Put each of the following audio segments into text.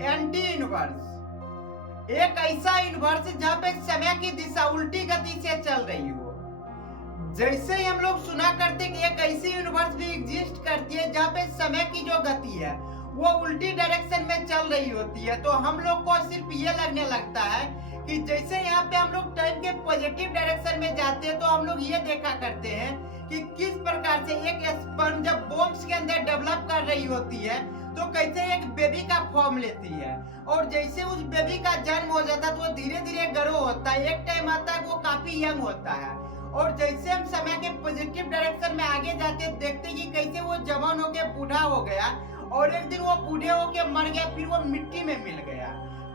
Anti inverse एक ऐसा inverse जहां पे समय की दिशा उल्टी गति से चल रही हो। जैसे ही हम लोग सुना करते कि एक ऐसी यूनिवर्स भी एग्जिस्ट करती है जहाँ पे समय की जो गति है वो उल्टी डायरेक्शन में चल रही होती है, तो हम लोग को सिर्फ ये लगने लगता है कि जैसे यहाँ पे हम लोग टाइम के पॉजिटिव डायरेक्शन में जाते हैं तो हम लोग ये देखा करते हैं कि किस प्रकार से एक स्पर्म जब बॉम्ब्स के अंदर डेवलप कर रही होती है तो कैसे एक बेबी का फॉर्म लेती है, और जैसे उस बेबी का जन्म हो जाता है तो वो धीरे धीरे ग्रो होता है। एक टाइम आता है वो काफी यंग होता है, और जैसे हम समय के पॉजिटिव डायरेक्शन में आगे जाते देखते कि कैसे वो जवान होके बूढ़ा हो गया और एक दिन वो बूढ़े होके मर गया, फिर वो मिट्टी में मिल गया।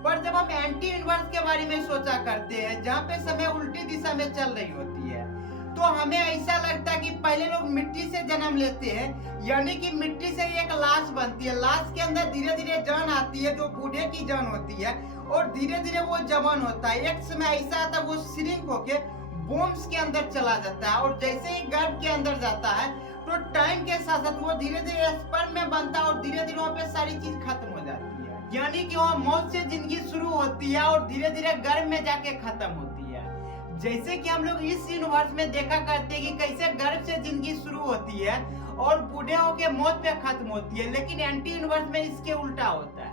पर जब हम एंटी इनवर्स के बारे में सोचा करते हैं जहाँ पे समय उल्टी दिशा में चल रही होती है तो हमें ऐसा लगता है कि पहले लोग मिट्टी से जन्म लेते हैं, यानी कि मिट्टी से एक लाश बनती है, लाश के अंदर धीरे धीरे जान आती है जो बूढ़े की जान होती है और धीरे धीरे वो जवान होता है। एक समय ऐसा आता है वो श्रिंक होके बोम्स के अंदर चला जाता है, और जैसे ही गर्भ के अंदर जाता है तो टाइम के साथ साथ वो धीरे धीरे स्पर्म में बनता है और धीरे धीरे वहाँ पे सारी चीज खत्म हो जाती है, यानी कि वहाँ मौत से जिंदगी शुरू होती है और धीरे धीरे गर्भ में जाके खत्म होती है। जैसे कि हम लोग इस यूनिवर्स में देखा करते हैं कि कैसे गर्भ से जिंदगी शुरू होती है और बूढ़े होके मौत पे खत्म होती है, लेकिन एंटी यूनिवर्स में इसके उल्टा होता है।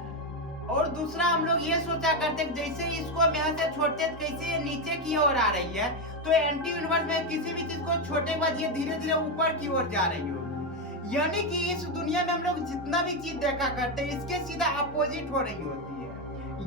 और दूसरा हम लोग ये सोचा करते हैं जैसे इसको हम यहाँ से छोड़ते कैसे ये नीचे की ओर आ रही है, तो एंटी यूनिवर्स में किसी भी चीज को छोड़ने के बाद ये धीरे धीरे ऊपर की ओर जा रही होगी, यानी कि इस दुनिया में हम लोग जितना भी चीज देखा करते हैं इसके सीधा अपोजिट हो रही होती है,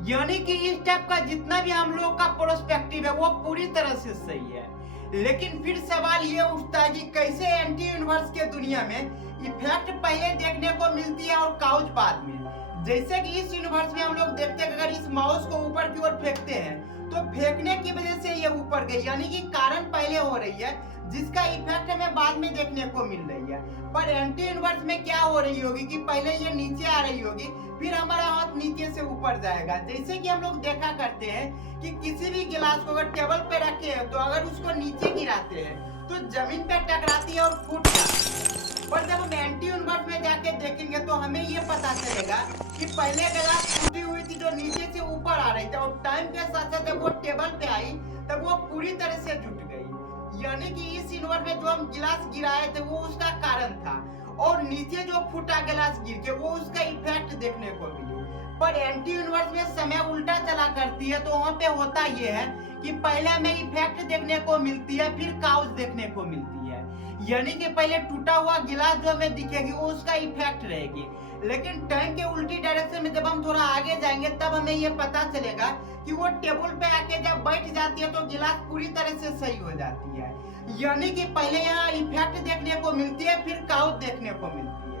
यानी कि इस टाइप का जितना भी हम लोग का प्रोस्पेक्टिव है वो पूरी तरह से सही है। लेकिन फिर सवाल ये उठता है कि कैसे एंटी यूनिवर्स के दुनिया में इफेक्ट पहले देखने को मिलती है और काउच बाद में। जैसे कि इस यूनिवर्स में हम लोग देखते हैं अगर इस माउस को ऊपर की ओर फेंकते हैं तो फेंकने की वजह से ये ऊपर गई, यानी कि कारण पहले हो रही है जिसका इफेक्ट हमें बाद में देखने को मिल रही है। पर एंटी यूनिवर्स में क्या हो रही होगी कि पहले ये नीचे आ रही होगी फिर हमारा हाथ नीचे से ऊपर जाएगा। जैसे कि हम लोग देखा करते हैं कि किसी भी गिलास को अगर टेबल पे रखे हैं तो अगर उसको नीचे गिराते हैं तो जमीन पे टकराती है और फूट जाती है। पर जब हम एंटी यूनिवर्स में जाके देखेंगे तो हमें ये पता चलेगा कि पहले गिलास टूटी हुई थी जो नीचे से ऊपर आ रही थी और टाइम के साथ साथ जब वो टेबल पे आई तब वो पूरी तरह से जुट गई, यानी कि इस यूनिवर्स में जो हम गिलास गिराए थे वो उसका कारण था और नीचे जो फूटा गिलास गिर के वो उसका इफेक्ट देखने को मिली। पर एंटी यूनिवर्स में समय उल्टा चला करती है तो वहाँ पे होता ये है कि पहले हमें इफेक्ट देखने को मिलती है फिर काउच देखने को मिलती है, यानी कि पहले टूटा हुआ गिलास जो हमें दिखेगी वो उसका इफेक्ट रहेगी, लेकिन टाइम के उल्टी डायरेक्शन में जब हम थोड़ा आगे जाएंगे तब हमें ये पता चलेगा कि वो टेबल पे आके जब बैठ जाती है तो गिलास पूरी तरह से सही हो जाती है, यानी कि पहले यहाँ इफेक्ट देखने को मिलती है फिर काउच देखने को मिलती है।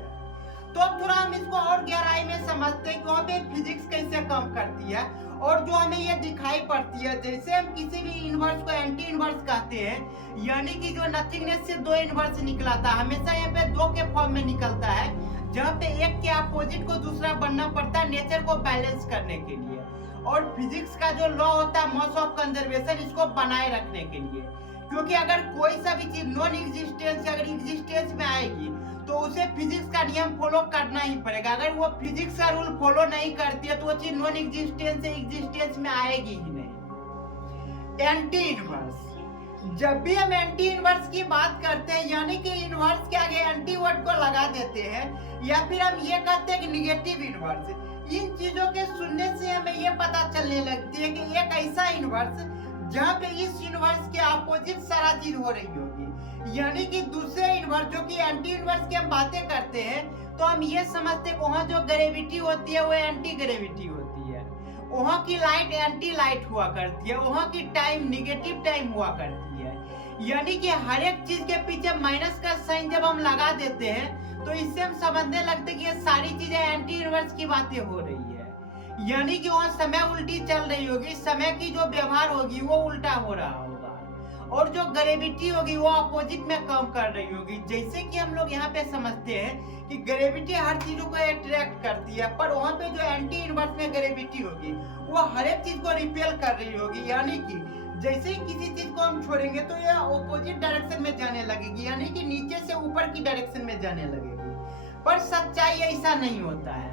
तो अब थोड़ा हम इसको और गहराई में समझते हैं कि वहाँ पे फिजिक्स कैसे काम करती है और जो हमें ये दिखाई पड़ती है। जैसे हम किसी भी यूनिवर्स को एंटी यूनिवर्स कहते हैं, यानी कि जो नथिंगनेस से दो यूनिवर्स निकला था हमेशा यहाँ पे दो के फॉर्म में निकलता है जहाँ पे एक के अपोजिट को दूसरा बनना पड़ता है नेचर को बैलेंस करने के लिए, और फिजिक्स का जो लॉ होता है मास ऑफ कंजर्वेशन इसको बनाए रखने के लिए, क्योंकि अगर कोई सा भी चीज नॉन एग्जिस्टेंस अगर एग्जिस्टेंस में आएगी तो उसे फिजिक्स का नियम फॉलो करना ही पड़ेगा। अगर वो फिजिक्स का रूल फॉलो नहीं करती है तो वो चीज नॉन एग्जिस्टेंस से एग्जिस्टेंस में आएगी ही नहीं। एंटी इनवर्स, जब भी हम एंटी इनवर्स की बात करते हैं यानी कि इनवर्स के आगे एंटी वर्ड को लगा देते हैं या फिर हम ये कहते हैं कि निगेटिव इनवर्स, इन चीजों के सुनने से हमें ये पता चलने लगती है कि एक ऐसा इनवर्स जहाँ पे इस यूनिवर्स के अपोजिट सारा चीज हो रही होगी, यानी कि दूसरे यूनिवर्स जो कि एंटी यूनिवर्स की हम बातें करते हैं तो हम ये समझते हैं वहाँ जो ग्रेविटी होती है वो एंटी ग्रेविटी होती है, वहाँ की लाइट एंटी लाइट हुआ करती है, वहाँ की टाइम निगेटिव टाइम हुआ करती है, यानी कि हर एक चीज के पीछे माइनस का साइन जब हम लगा देते हैं तो इससे हम समझने लगते हैं कि ये सारी चीजें एंटी यूनिवर्स की बातें हो रही है, यानी कि वहाँ समय उल्टी चल रही होगी, समय की जो व्यवहार होगी वो उल्टा हो रहा होगा और जो ग्रेविटी होगी वो अपोजिट में काम कर रही होगी। जैसे कि हम लोग यहाँ पे समझते हैं कि ग्रेविटी हर चीजों को अट्रैक्ट करती है, पर वहाँ पे जो एंटी इनवर्स में ग्रेविटी होगी वो हर एक चीज को रिपेल कर रही होगी, यानी कि जैसे ही किसी चीज को हम छोड़ेंगे तो ये ऑपोजिट डायरेक्शन में जाने लगेगी, यानी कि नीचे से ऊपर की डायरेक्शन में जाने लगेगी। पर सच्चाई ऐसा नहीं होता है,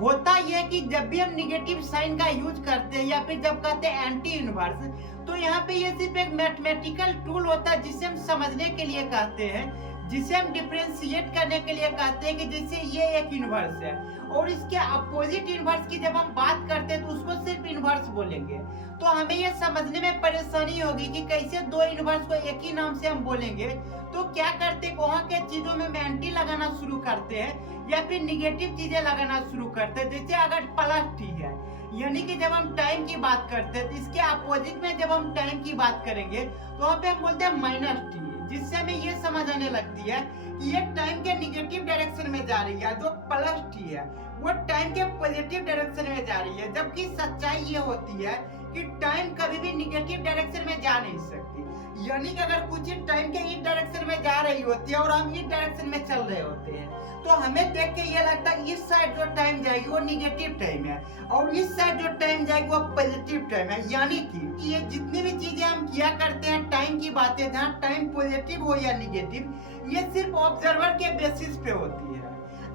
होता यह है कि जब भी हम निगेटिव साइन का यूज करते हैं या फिर जब कहते हैं एंटी इनवर्स, तो यहाँ पे ये सिर्फ एक मैथमेटिकल टूल होता है जिसे हम समझने के लिए कहते हैं, जिसे हम डिफरेंशिएट करने के लिए कहते हैं कि जैसे ये एक इनवर्स है और इसके अपोजिट इनवर्स की जब हम बात करते हैं तो उसको सिर्फ इनवर्स बोलेंगे। तो हमें ये समझने में परेशानी होगी कि कैसे दो इनवर्स को एक ही नाम से हम बोलेंगे। तो क्या करते हैं, वहाँ के चीजों में एंटी लगाना शुरू करते हैं या फिर निगेटिव चीजें लगाना शुरू करते हैं। जैसे अगर प्लस टी है, यानी कि जब हम टाइम की बात करते हैं तो इसके अपोजिट में जब हम टाइम की बात करेंगे तो वहाँ पे हम बोलते हैं माइनस टी, जिससे हमें ये समझ आने लगती है कि ये टाइम के निगेटिव डायरेक्शन में जा रही है। जो प्लस टी है वो टाइम के पॉजिटिव डायरेक्शन में जा रही है, जबकि सच्चाई ये होती है कि टाइम कभी भी निगेटिव डायरेक्शन में जा नहीं सकती। यानी कि अगर कुछ चीज टाइम के इस डायरेक्शन में जा रही होती है और हम इस डायरेक्शन में चल रहे होते हैं, तो हमें देख के ये लगता है इस साइड जो टाइम जाएगी वो निगेटिव टाइम है और इस साइड जो टाइम जाएगी वो पॉजिटिव टाइम है। यानी कि ये जितनी भी चीजें हम किया करते हैं टाइम की बातें, जहाँ टाइम पॉजिटिव हो या निगेटिव, ये सिर्फ ऑब्जर्वर के बेसिस पे होती है।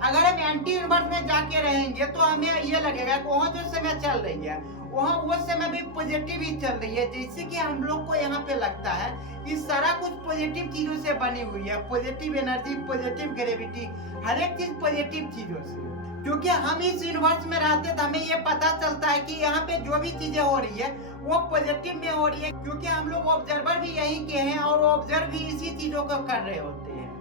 अगर हम एंटी इनवर्स में जाके रहेंगे तो हमें ये लगेगा कि वहाँ जो समय चल रही है वहाँ वो समय भी पॉजिटिव ही चल रही है। जैसे कि हम लोग को यहाँ पे लगता है कि सारा कुछ पॉजिटिव चीजों से बनी हुई है, पॉजिटिव एनर्जी, पॉजिटिव ग्रेविटी, हर एक चीज पॉजिटिव चीजों से। क्योंकि हम इस यूनिवर्स में रहते हैं तो हमें ये पता चलता है कि यहाँ पे जो भी चीजें हो रही है वो पॉजिटिव में हो रही है, क्योंकि हम लोग ऑब्जर्वर भी यही के हैं और ऑब्जर्व भी इसी चीजों को कर रहे होते हैं।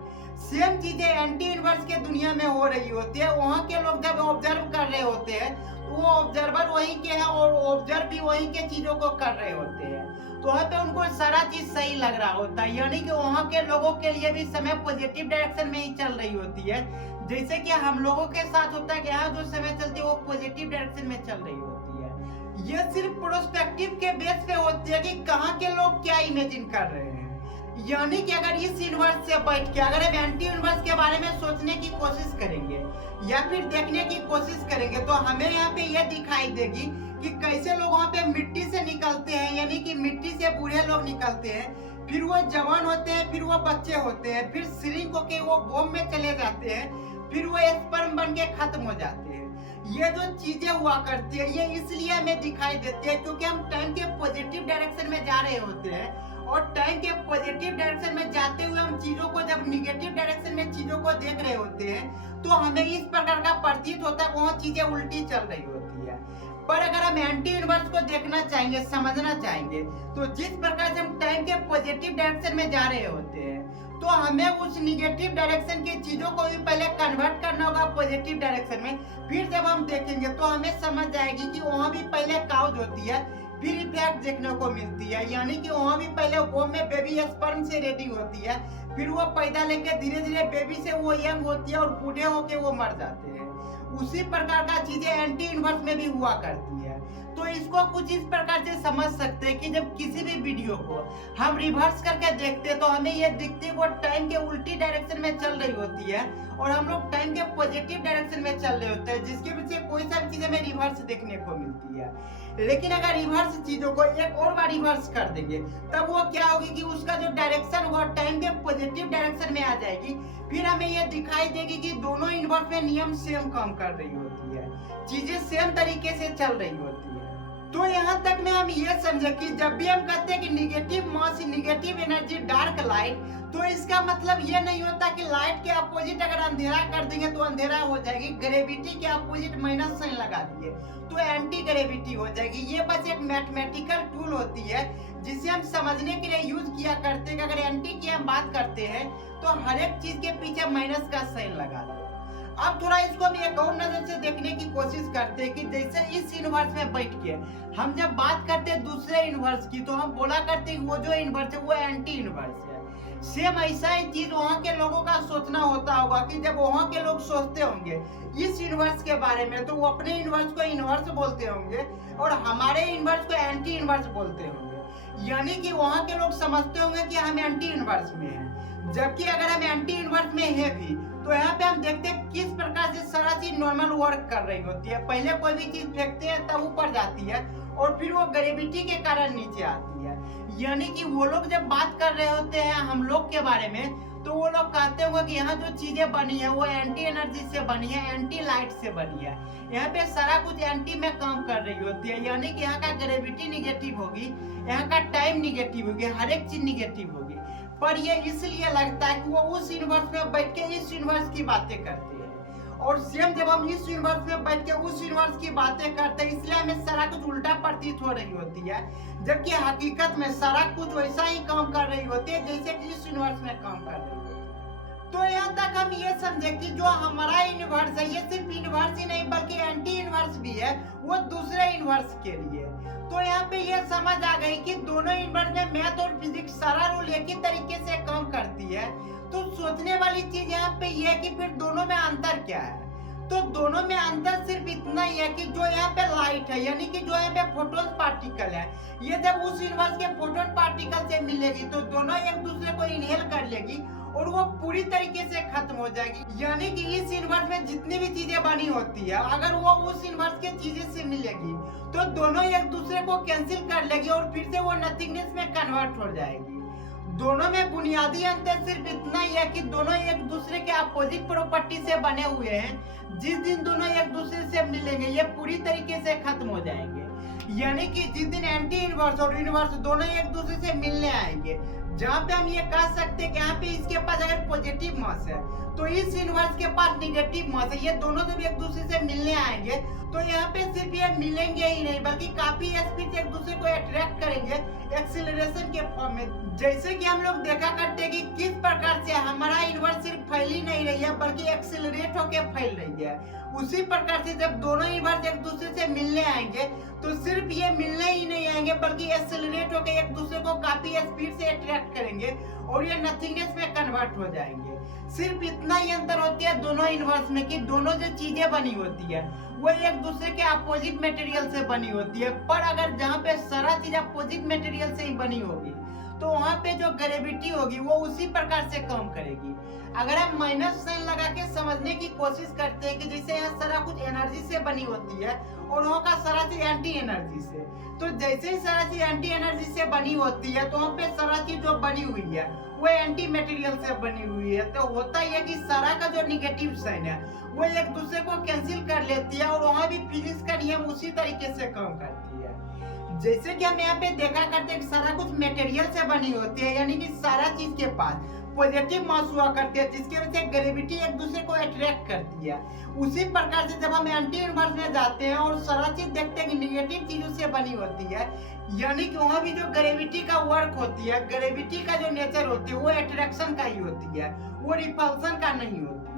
सेम चीजें एंटी यूनिवर्स के दुनिया में हो रही होती है, वहाँ के लोग जब ऑब्जर्व कर रहे होते हैं वो ऑब्जर्वर वही के हैं और ऑब्जर्व भी वही के चीजों को कर रहे होते हैं। तो वहाँ पे उनको सारा चीज सही लग रहा होता है, यानी कि वहाँ के लोगों के लिए भी समय पॉजिटिव डायरेक्शन में ही चल रही होती है। जैसे कि हम लोगों के साथ होता है कि यहाँ जो समय चलती है वो पॉजिटिव डायरेक्शन में चल रही होती है। ये सिर्फ प्रोस्पेक्टिव के बेस पे होती है कि कहाँ के लोग क्या इमेजिन कर रहे हैं। यानी कि अगर इस यूनिवर्स से बैठ के अगर हम एंटी यूनिवर्स के बारे में सोचने की कोशिश करेंगे या फिर देखने की कोशिश करेंगे तो हमें यहाँ पे ये दिखाई देगी कि कैसे लोग वहाँ पे मिट्टी से निकलते हैं, यानी कि मिट्टी से बूढ़े लोग निकलते हैं, फिर वो जवान होते हैं, फिर वो बच्चे होते हैं, फिर श्रिंक होके वो बॉम्ब में चले जाते हैं, फिर वो स्पर्म बन के खत्म हो जाते हैं। ये जो चीजें हुआ करती है ये इसलिए हमें दिखाई देती है क्योंकि हम टाइम के पॉजिटिव डायरेक्शन में जा रहे होते हैं और टाइम के पॉजिटिव डायरेक्शन में जाते हुए हम चीजों को जब निगेटिव डायरेक्शन में चीजों को देख रहे होते हैं तो हमें इस प्रकार का प्रतीत होता है वहाँ चीजें उल्टी चल रही होती है। पर अगर हम एंटी यूनिवर्स को देखना चाहेंगे, समझना चाहेंगे, तो जिस प्रकार से हम टाइम के पॉजिटिव डायरेक्शन में जा रहे होते हैं तो हमें उस निगेटिव डायरेक्शन की चीजों को भी पहले कन्वर्ट करना होगा पॉजिटिव डायरेक्शन में। फिर जब हम देखेंगे तो हमें समझ जाएगी कि वहाँ भी पहले काउज होती है, फिर इफेक्ट देखने को मिलती है। यानी कि वहाँ भी पहले वो में बेबी स्पर्म से रेडी होती है, फिर वो पैदा लेके धीरे धीरे बेबी से वो यंग होती है और बूढ़े होके वो मर जाते हैं। उसी प्रकार का चीजें एंटी यूनिवर्स में भी हुआ करती है। तो इसको कुछ इस प्रकार से समझ सकते हैं कि जब किसी भी वीडियो को हम रिवर्स करके देखते हैं तो हमें ये दिखती है वो टाइम के उल्टी डायरेक्शन में चल रही होती है और हम लोग टाइम के पॉजिटिव डायरेक्शन में चल रहे होते हैं, जिसके वजह से कोई सा चीज हमें रिवर्स देखने को मिलती है। लेकिन अगर रिवर्स चीजों को एक और बार रिवर्स कर देंगे तब वो क्या होगी कि उसका जो डायरेक्शन होगा टाइम के पॉजिटिव डायरेक्शन में आ जाएगी। फिर हमें ये दिखाई देगी कि दोनों यूनिवर्स में नियम सेम काम कर रही होती है, चीजें सेम तरीके से चल रही होती है। तो यहाँ तक में हम ये समझे कि जब भी हम कहते हैं कि निगेटिव मास, निगेटिव एनर्जी, डार्क लाइट, तो इसका मतलब ये नहीं होता कि लाइट के अपोजिट अगर अंधेरा कर देंगे तो अंधेरा हो जाएगी, ग्रेविटी के अपोजिट माइनस साइन लगा दिए तो एंटी ग्रेविटी हो जाएगी। ये बस एक मैथमेटिकल टूल होती है जिसे हम समझने के लिए यूज किया करते हैं कि अगर एंटी की हम बात करते हैं तो हर एक चीज के पीछे माइनस का साइन लगा दो। अब थोड़ा इसको हम एक और नजर से देखने की कोशिश करते हैं कि जैसे इस यूनिवर्स में बैठ के हम जब बात करते हैं दूसरे यूनिवर्स की तो हम बोला करते हैं वो जो यूनिवर्स है वो एंटी यूनिवर्स है। सेम ऐसा ही चीज वहाँ के लोगों का सोचना होता होगा कि जब वहाँ के लोग सोचते होंगे इस यूनिवर्स के बारे में तो वो अपने यूनिवर्स को यूनिवर्स बोलते होंगे और हमारे यूनिवर्स को एंटी यूनिवर्स बोलते होंगे। यानी कि वहाँ के लोग समझते होंगे कि हम एंटी यूनिवर्स में हैं, जबकि अगर हम एंटी यूनिवर्स में है भी तो यहाँ पे हम देखते हैं किस प्रकार से सारा चीज नॉर्मल वर्क कर रही होती है। पहले कोई भी चीज फेंकते हैं तब ऊपर जाती है और फिर वो ग्रेविटी के कारण नीचे आती है। यानी कि वो लोग जब बात कर रहे होते हैं हम लोग के बारे में तो वो लोग कहते होंगे कि यहाँ जो चीजें बनी है वो एंटी एनर्जी से बनी है, एंटी लाइट से बनी है। यहाँ पे सारा कुछ एंटी में काम कर रही होती है, यानी कि यहाँ का ग्रेविटी निगेटिव होगी, यहाँ का टाइम निगेटिव होगी, हर एक चीज निगेटिव होगी। पर ये इसलिए लगता है कि वो उस यूनिवर्स में बैठ के इस यूनिवर्स की बातें करते हैं, और सेम जब हम इस यूनिवर्स में बैठ के उस यूनिवर्स की बातें करते हैं, इसलिए हमें सारा कुछ उल्टा प्रतीत हो रही होती है, जबकि हकीकत में सारा कुछ वैसा ही काम कर रही होती है जैसे कि इस यूनिवर्स में काम कर रही होती है। तो यहाँ तक हम ये समझे कि जो हमारा यूनिवर्स है ये सिर्फ यूनिवर्स ही नहीं बल्कि एंटी यूनिवर्स भी है, वो दूसरे यूनिवर्स के लिए। तो यहाँ पे ये समझ आ गई कि दोनों यूनिवर्स में मैथ और फिजिक्स सारा रूल एक ही तरीके से काम करती है। तो सोचने वाली चीज यहाँ पे ये है कि फिर दोनों में अंतर क्या है। तो दोनों में अंतर सिर्फ इतना ही है कि जो यहाँ पे लाइट है, यानी कि जो यहाँ पे फोटोन पार्टिकल है, ये जब उस यूनिवर्स के फोटोन पार्टिकल से मिलेगी तो दोनों एक दूसरे को इनहेल कर लेगी और वो पूरी तरीके से खत्म हो जाएगी। यानी कि इस यूनिवर्स में जितनी भी चीजें बनी होती है, अगर वो उस यूनिवर्स के चीजें से मिलेगी तो दोनों एक दूसरे को कैंसिल कर लेगी और फिर से वो नथिंगनेस में कन्वर्ट हो जाएगी। दोनों में बुनियादी अंतर सिर्फ इतना ही है कि दोनों एक दूसरे के अपोजिट प्रॉपर्टी से बने हुए हैं। जिस दिन दोनों एक दूसरे से मिलेंगे ये पूरी तरीके से खत्म हो जाएंगे। यानी कि जिस दिन एंटी यूनिवर्स और यूनिवर्स दोनों एक दूसरे से मिलने आएंगे, जहाँ पे हम ये कह सकते हैं कि यहाँ पे इसके पास अगर पॉजिटिव मास है तो इस यूनिवर्स के पास निगेटिव मास है, ये दोनों जब एक दूसरे से मिलने आएंगे तो यहाँ पे सिर्फ ये मिलेंगे ही नहीं बल्कि काफी स्पीड से एक दूसरे को अट्रैक्ट करेंगे एक्सीलरेशन के फॉर्म में। जैसे कि हम लोग देखा करते हैं कि किस प्रकार से हमारा यूनिवर्स सिर्फ फैल ही नहीं रही है बल्कि एक्सीलरेट होकर फैल रही है, उसी प्रकार से जब दोनों यूनिवर्स एक दूसरे से मिलने आएंगे तो सिर्फ ये मिलने ही नहीं आएंगे बल्कि एक्सीलरेट होकर एक दूसरे को काफी स्पीड से अट्रैक्ट करेंगे और ये नथिंगनेस में कन्वर्ट हो जाएंगे। सिर्फ इतना ही अंतर होती है दोनों यूनिवर्स में कि दोनों जो चीजें बनी होती है वो एक दूसरे के अपोजिट मटेरियल से बनी होती है। पर अगर जहाँ पे सारा चीज अपोजिट मटेरियल से ही बनी होगी तो वहाँ पे जो ग्रेविटी होगी वो उसी प्रकार से काम करेगी। अगर हम माइनस साइन लगा के समझने की कोशिश करते हैं कि जैसे यहाँ सारा कुछ एनर्जी से बनी होती है और वहाँ का सारा चीज एंटी एनर्जी से, तो जैसे ही सारा चीज एंटी एनर्जी से बनी होती है तो वहाँ पे सारा चीज जो बनी हुई है वो एंटी मटेरियल से बनी हुई है। तो होता ही है कि सारा का जो निगेटिव साइन है वो एक दूसरे को कैंसिल कर लेती है और वहाँ भी फिजिक्स का नियम उसी तरीके से काम करती है। जैसे कि हम यहाँ पे देखा करते हैं कि सारा कुछ मटेरियल से बनी होती है, यानी कि सारा चीज के पास पॉजिटिव मास हुआ करती है जिसके वजह से ग्रेविटी एक दूसरे को अट्रैक्ट करती है। उसी प्रकार से जब हम एंटी यूनिवर्स में जाते हैं और सारा चीज देखते हैं कि निगेटिव चीजों से बनी होती है, यानी कि वहाँ भी जो ग्रेविटी का वर्क होती है, ग्रेविटी का जो नेचर होती है वो अट्रैक्शन का ही होती है, वो रिपल्सन का नहीं होती।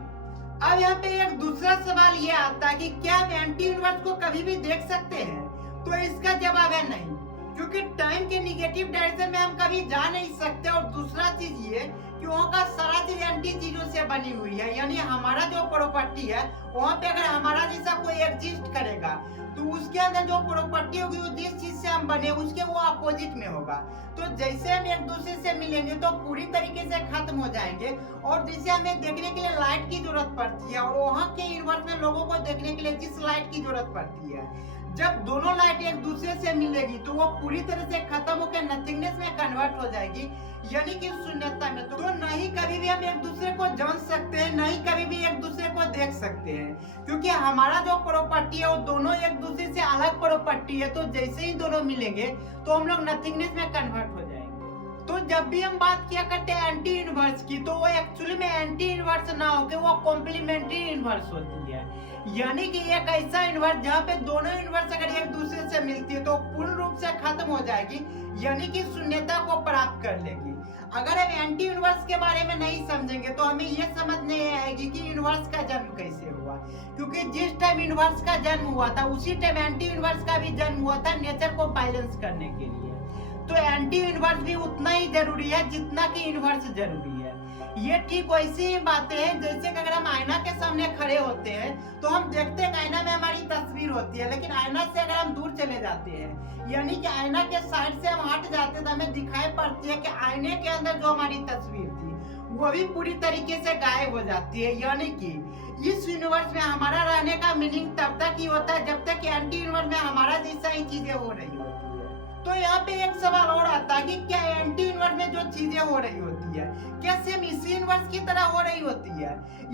अब यहाँ पे एक दूसरा सवाल ये आता है कि क्या हम एंटी यूनिवर्स को कभी भी देख सकते हैं? तो इसका जवाब है नहीं, क्योंकि टाइम के निगेटिव डायरेक्शन में हम कभी जा नहीं सकते। और दूसरा चीज ये कि वहाँ का सारा चीज एंटी चीजों से बनी हुई है, यानी हमारा जो प्रॉपर्टी है वहाँ पे अगर हमारा जैसा कोई एग्जिस्ट करेगा तो उसके अंदर जो प्रॉपर्टी होगी वो जिस चीज से हम बने उसके वो अपोजिट में होगा। तो जैसे हम एक दूसरे से मिलेंगे तो पूरी तरीके से खत्म हो जाएंगे। और जैसे हमें देखने के लिए लाइट की जरूरत पड़ती है और वहाँ के यूनिवर्स में लोगों को देखने के लिए जिस लाइट की जरूरत पड़ती है, जब दोनों लाइट एक दूसरे से मिलेगी तो वो पूरी तरह से खत्म होकर नथिंगनेस में कन्वर्ट हो जाएगी, यानी कि शून्यता में। तो नहीं कभी भी हम एक दूसरे को जान सकते हैं, नहीं कभी भी एक दूसरे को देख सकते हैं, क्योंकि हमारा जो प्रॉपर्टी है वो दोनों एक दूसरे से अलग प्रॉपर्टी है। तो जैसे ही दोनों मिलेंगे तो हम लोग नथिंगनेस में कन्वर्ट हो जाएंगे। तो जब भी हम बात किया करते हैं एंटी यूनिवर्स की तो वो एक्चुअली में एंटी यूनिवर्स ना होकर वो कॉम्प्लीमेंट्री यूनिवर्स होती है, यानी कि एक ऐसा यूनिवर्स जहाँ पे दोनों यूनिवर्स अगर एक दूसरे से मिलती है तो पूर्ण रूप से खत्म हो जाएगी, यानी कि शून्यता को प्राप्त कर लेगी। अगर हम एंटी यूनिवर्स के बारे में नहीं समझेंगे तो हमें ये समझ नहीं आएगी कि यूनिवर्स का जन्म कैसे हुआ, क्योंकि जिस टाइम यूनिवर्स का जन्म हुआ था उसी टाइम एंटी यूनिवर्स का भी जन्म हुआ था नेचर को बैलेंस करने के लिए। तो एंटी यूनिवर्स भी उतना ही जरूरी है जितना कि यूनिवर्स जरूरी है। ये ठीक वैसी ही बातें हैं जैसे कि अगर हम आईना के सामने खड़े होते हैं तो हम देखते हैं आईना में हमारी तस्वीर होती है, लेकिन आईना से अगर हम दूर चले जाते हैं, यानी कि आईना के साइड से हम हट जाते हैं तो हमें दिखाई पड़ती है कि आईने के अंदर जो हमारी तस्वीर थी वो भी पूरी तरीके से गायब हो जाती है। यानी कि इस यूनिवर्स में हमारा रहने का मीनिंग तब तक ही होता है जब तक एंटी यूनिवर्स में हमारा जैसा ही चीजें हो रही होती है। तो यहाँ पे एक सवाल और आता है कि क्या एंटी यूनिवर्स में जो चीजें हो रही होती है क्या सेम इसी यूनिवर्स की तरह हो रही होती है?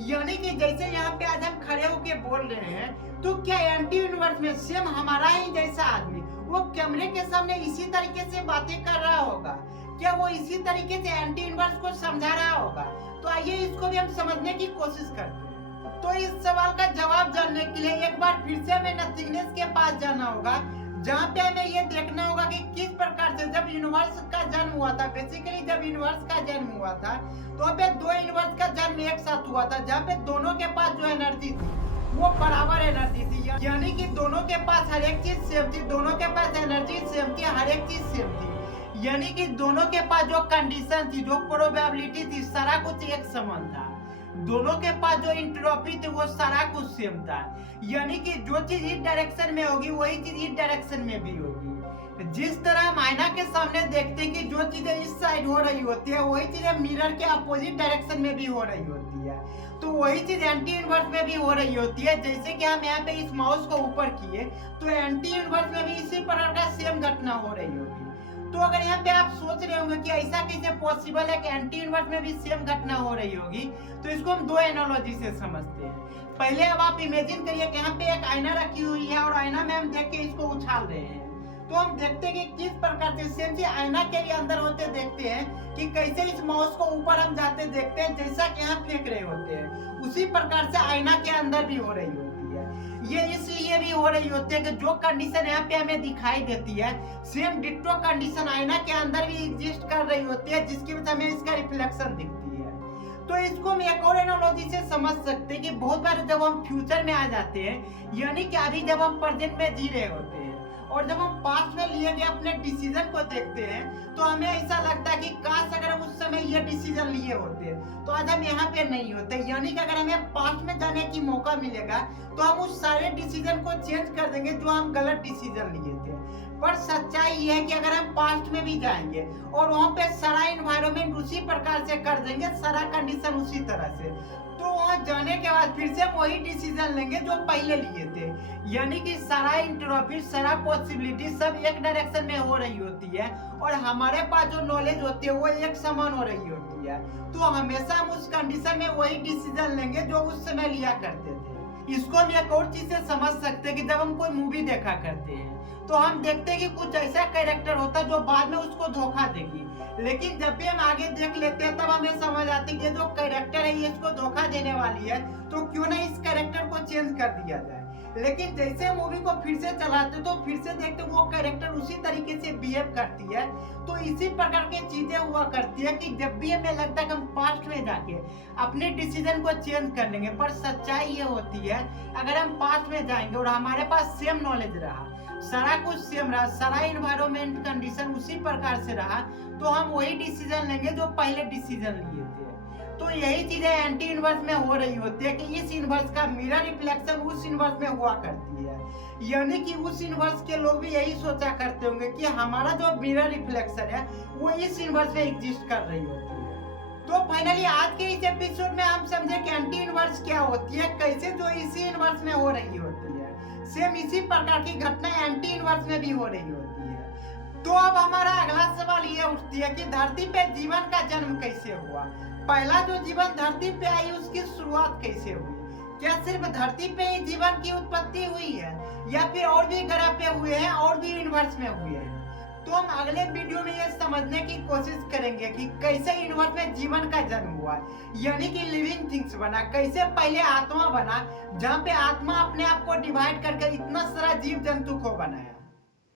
यानी कि जैसे यहाँ पे आज हम खड़े होके बोल रहे हैं तो क्या एंटी यूनिवर्स में सेम हमारा ही जैसा आदमी वो कैमरे के सामने इसी तरीके से बातें कर रहा होगा? क्या वो इसी तरीके से एंटी यूनिवर्स को समझा रहा होगा? तो आइए इसको भी हम समझने की कोशिश करते हैं। तो इस सवाल का जवाब जानने के लिए एक बार फिर से हमें नथिंगनेस के पास जाना होगा, जहाँ पे हमें ये देखना होगा कि किस प्रकार से जब यूनिवर्स का जन्म हुआ था, बेसिकली जब यूनिवर्स का जन्म हुआ था तो वहाँ पे दो यूनिवर्स का जन्म एक साथ हुआ था, जहाँ पे दोनों के पास जो एनर्जी थी वो बराबर एनर्जी थी। यानी कि दोनों के पास हर एक चीज सेम थी, दोनों के पास एनर्जी सेम थी, हर एक चीज सेम थी। यानी कि दोनों के पास जो कंडीशन थी, जो प्रोबेबिलिटी थी, सारा कुछ एक समान था। दोनों के पास जो इंट्रोपी थी वो सारा कुछ सेम था। यानी कि जो चीज इस डायरेक्शन में होगी वही चीज इस डायरेक्शन में भी होगी। जिस तरह हम आईना के सामने देखते हैं कि जो चीजें इस साइड हो रही होती है वही चीजें मिरर के अपोजिट डायरेक्शन में भी हो रही होती है, तो वही चीज एंटी यूनिवर्स में भी हो रही होती है। जैसे कि हम यहाँ पे इस माउस को ऊपर किए तो एंटी यूनिवर्स में भी इसी प्रकार का सेम घटना हो रही होगी। तो अगर यहाँ पे आप सोच रहे होंगे कि ऐसा कैसे पॉसिबल है कि एंटी यूनिवर्स में भी सेम घटना हो रही होगी, तो इसको हम दो एनालॉजी से समझते हैं। पहले अब आप इमेजिन करिए कि यहाँ पे एक आईना रखी हुई है और आईना में हम देख के इसको उछाल रहे हैं, तो हम देखते हैं कि किस प्रकार से सेम चीज आईना के भी अंदर होते देखते हैं कि कैसे इस माउस को ऊपर हम जाते देखते हैं, जैसा कि यहाँ फेंक रहे होते हैं उसी प्रकार से आईना के अंदर भी हो रही होती है। ये इसलिए भी हो रही होती है कि जो कंडीशन यहाँ पे हमें दिखाई देती है सेम डिट्टो कंडीशन आईना के अंदर भी एग्जिस्ट कर रही होती है, जिसकी वजह से हमें इसका रिफ्लेक्शन दिखती है। तो इसको हम एक और एनालॉजी से समझ सकते हैं कि बहुत बार जब हम फ्यूचर में आ जाते हैं, यानी कि अभी जब हम प्रेजेंट में जी रहे होते हैं और जब हम पास्ट में लिए गए अपने डिसीजन को देखते हैं तो हमें ऐसा लगता है कि काश अगर हम उस समय ये डिसीजन लिए होते तो आज हम यहाँ पे नहीं होते। यानी कि अगर हमें पास्ट में जाने की मौका मिलेगा तो हम उस सारे डिसीजन को चेंज कर देंगे जो हम गलत डिसीजन लिए थे। पर सच्चाई ये है कि अगर हम पास्ट में भी जाएंगे और वहाँ पे सारा एनवायरनमेंट उसी प्रकार से कर देंगे, सारा कंडीशन उसी तरह से, तो वहाँ जाने के बाद फिर से वही डिसीजन लेंगे जो पहले लिए थे। यानी कि सारा इंटरप्रेट, सारा पॉसिबिलिटी सब एक डायरेक्शन में हो रही होती है और हमारे पास जो नॉलेज होती है वो एक समान हो रही होती है। तो हमेशा हम उस कंडीशन में वही डिसीजन लेंगे जो उस समय लिया करते थे। इसको हम एक और चीज से समझ सकते हैं कि जब हम कोई मूवी देखा करते हैं तो हम देखते हैं कि कुछ ऐसा कैरेक्टर होता है जो बाद में उसको धोखा देगी, लेकिन जब भी हम आगे देख लेते हैं तब हमें समझ आती है कि जो कैरेक्टर है ये इसको धोखा देने वाली है, तो क्यों ना इस कैरेक्टर को चेंज कर दिया जाए। लेकिन जैसे मूवी को फिर से चलाते तो फिर से देखते वो कैरेक्टर उसी तरीके से बिहेव करती है। तो इसी प्रकार की चीजें हुआ करती है कि जब भी हमें लगता है कि हम पास्ट में जाके अपने डिसीजन को चेंज कर लेंगे, पर सच्चाई ये होती है अगर हम पास्ट में जाएंगे और हमारे पास सेम नॉलेज रहा, सारा कुछ सेम रहा, सारा एनवायरनमेंट कंडीशन उसी प्रकार से रहा, तो हम वही डिसीजन लेंगे जो पहले डिसीजन लिए थे। तो यही चीजें एंटी यूनिवर्स में हो रही होती है कि इस यूनिवर्स का मिरर रिफ्लेक्शन उस यूनिवर्स में हुआ करती है। यानी कि उस यूनिवर्स के लोग भी यही सोचा करते होंगे कि हमारा जो मिरर रिफ्लेक्शन है वो इस यूनिवर्स में एग्जिस्ट कर रही होती है। तो फाइनली आज के इस एपिसोड में हम समझे कि एंटी यूनिवर्स क्या होती है, कैसे जो इसी यूनिवर्स में हो रही होती है, सेम इसी प्रकार की घटना एंटी यूनिवर्स में भी हो रही होती है। तो अब हमारा अगला सवाल ये उठती है कि धरती पे जीवन का जन्म कैसे हुआ? पहला जो जीवन धरती पे आई उसकी शुरुआत कैसे हुई? क्या सिर्फ धरती पे ही जीवन की उत्पत्ति हुई है या फिर और भी ग्रह पे हुए हैं और भी यूनिवर्स में हुए हैं? तो हम अगले वीडियो में ये समझने की कोशिश करेंगे कि कैसे यूनिवर्स में जीवन का जन्म हुआ, यानी कि लिविंग थिंग्स बना, कैसे पहले आत्मा बना, जहाँ पे आत्मा अपने आप को डिवाइड करके इतना सारा जीव जंतु को बनाया।